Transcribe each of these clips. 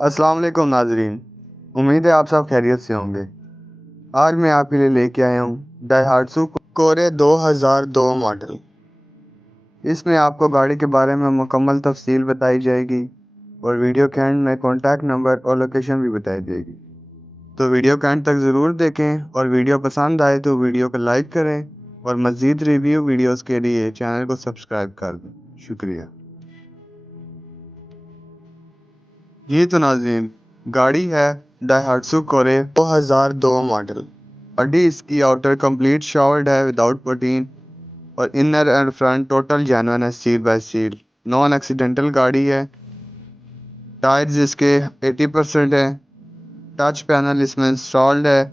अस्सलाम वालेकुम नाजरीन। उम्मीद है आप सब खैरियत से होंगे। आज मैं आपके लिए लेके आया हूँ डायहाट्सू कोरे 2002 मॉडल। इसमें आपको गाड़ी के बारे में मुकम्मल तफसील बताई जाएगी और वीडियो के एंड में कॉन्टैक्ट नंबर और लोकेशन भी बताई जाएगी। तो वीडियो के एंड तक ज़रूर देखें और वीडियो पसंद आए तो वीडियो को लाइक करें और मज़ीद रिव्यू वीडियोस के लिए चैनल को सब्सक्राइब कर दें। शुक्रिया। ये तो नाज़रीन गाड़ी है डायहाट्सू कोरे 2002 मॉडल। बॉडी इसकी आउटर कंप्लीट शावर्ड है विदाउट पटीन और inner and front total genuine है, seal by seal non accidental गाड़ी है। टायर्स इसके 80% है। टच पैनल इसमें इंस्टॉल्ड है।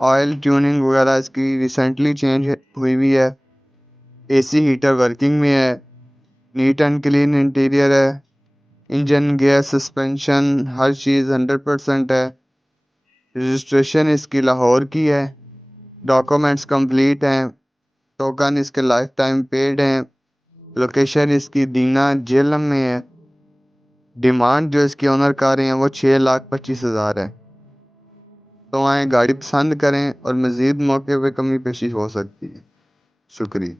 ऑयल ट्यूनिंग वगैरह इसकी रिसेंटली चेंज हुई हुई है। एसी हीटर वर्किंग में है। नीट एंड क्लीन इंटीरियर है। इंजन गियर सस्पेंशन हर चीज़ 100% है। रजिस्ट्रेशन इसकी लाहौर की है। डॉक्यूमेंट्स कंप्लीट हैं। टोकन इसके लाइफ टाइम पेड हैं। लोकेशन इसकी दीना जेलम में है। डिमांड जो इसकी ओनर कर रहे हैं वो 6,25,000 है। तो आए गाड़ी पसंद करें और मज़ीद मौके पे कमी पेशी हो सकती है। शुक्रिया।